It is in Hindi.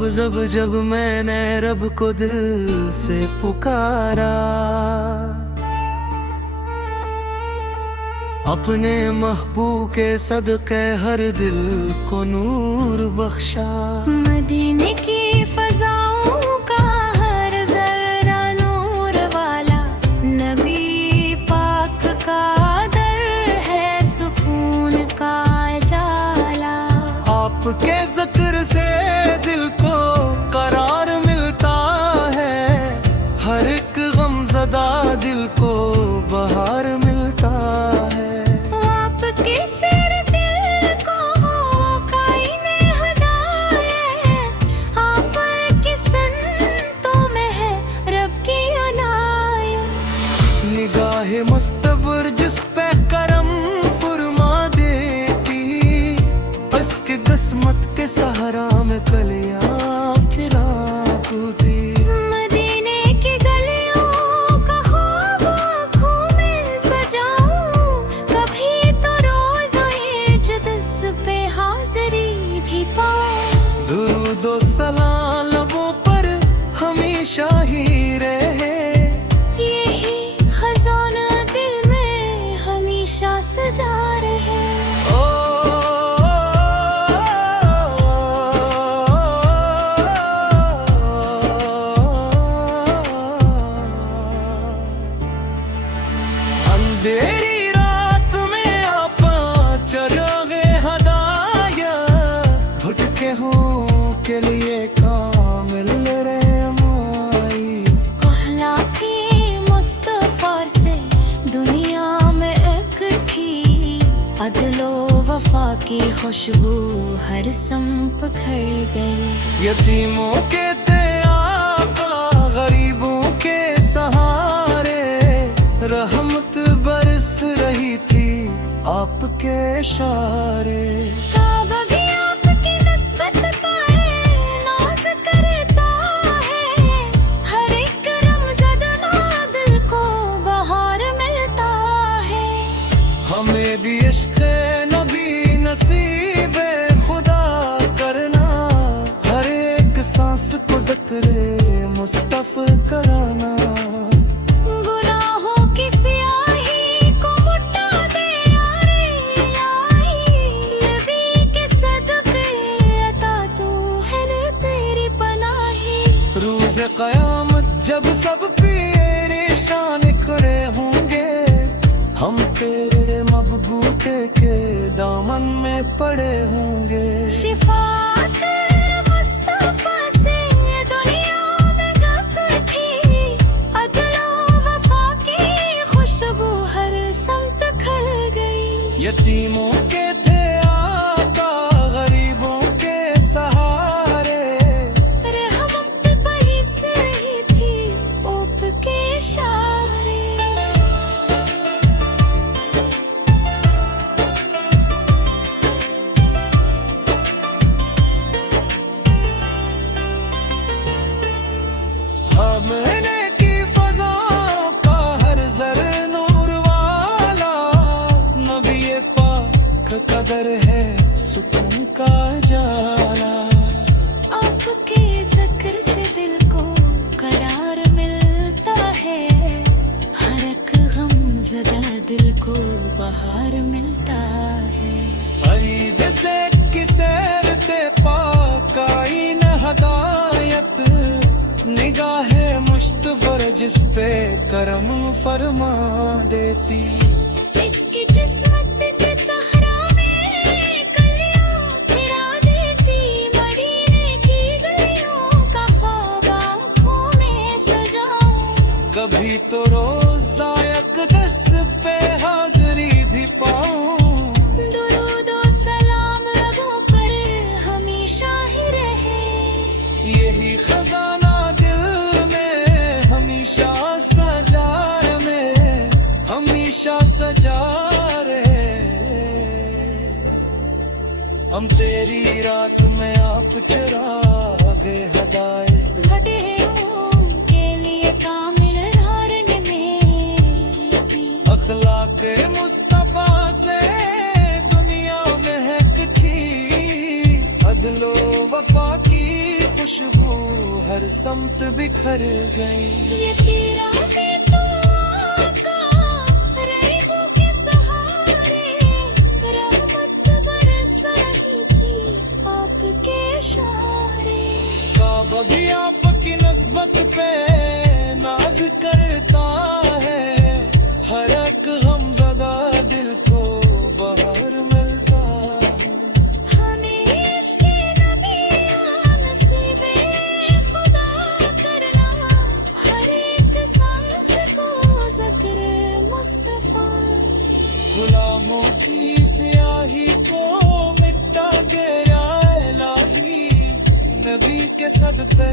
अब जब मैंने रब को दिल से पुकारा, अपने महबूब के सदके हर दिल को नूर बख्शा। मदीने की फजाओं का हर जरा नूर वाला, नबी पाक का दर है सुकून का जाला। आपके जिक्र से दिल को करार मिलता है, हर एक गमज़दा दिल को बहार मिलता है। आपके सिर दिल को कायने हदाए, आप के संतों में है रब की अनायत। निगाहे मुस्तबर जिस पे करम फरमा देती, उसकी किस्मत के सहारा में कलियां खिलाती। मदीने की गलियों का ख्वाब आँखों में सजाऊं, कभी तो रोज़े जुदस पे हाज़िरी भी पाऊं। दुरूद और सलाम लबों पर हमेशा ही रहे, यही खजाना दिल में हमेशा सजा रहे। अंधेरी रात में आपा चरागे हदाया, भटके हूँ के लिए कामिल रहमाई। कहला के मुस्तफा से दुनिया में इकट्ठी, अदलो वफा की खुशबू हर संप खिल गई। यतीमों के थे आका, गरीबों के सहारे, रहमत बरस रही थी आपके इशारे। काबा भी आपकी नस्बत पाए नाज करता है, हर एक रमज़दना दिल को बहार मिलता है। हमें भी इश्क़ नबी नसीब खुदा करना, हर एक सांस को ज़िक्र मुस्तफ़ा कराना। गुनाहों की स्याही को मिटा दे यारे इलाही, नबी के सदक़े अता तू है न तेरी पनाही। रोज़े क़यामत जब सब परेशान खड़े होंगे, हम तेरे महबूबे के दामन में पड़े होंगे। शिफाअत मुस्तफा से दुनिया में इकट्ठी, अदलो वफा की खुशबू हर समत खिल गई। यतीमों के थे आका, गरीबों के सहारे, रहमत बरस रही थी ओप के इशारे। हमने की फज़ाओं का हर ज़र्रे नूर वाला, नबी पाक कदर है सुकून का जाला। आपके ज़िक्र से दिल को करार मिलता है, हर एक गमज़दा दिल को बहार मिलता है। अरीद से किसैर ते पाक आईन हदायत, निगाहे मुश्तफर जिस पे करम फरमा देती। इसकी किस्मत के सहरा में कलियां खिला देती, मदीने की गलियों का ख्वाब आँखों में सजाऊं। कभी तो रोज़ अक़दस पे हाज़िरी भी पाऊं। दुरूद और सलाम लबों पर हमेशा ही रहे, यही खजाना दिल में हमेशा सजा में हमेशा सजा रहे। हम तेरी रात में आप चरागे हदाए, घटे के लिए कामिल धारने मेरे भी। अखलाक मुस्तफा से दुनिया में है किठी, अदलो वफा की खुश खुशबू हर समत बिखर गई। ये तेरा है तो आका, रहीबों के सहारे रहमत बरस रही थी आपके इशारे। काबा भी आपकी नस्बत पे नाज करता है, हर एक हमज़दा दिल को बाहर मिलता है। हमें इश्क़ नबी नसीबे खुदा करना, हर एक सांस को ज़िक्र मुस्तफ़ा। गुलामों की स्याही को मिटा गया इलाही, नबी के सदक़े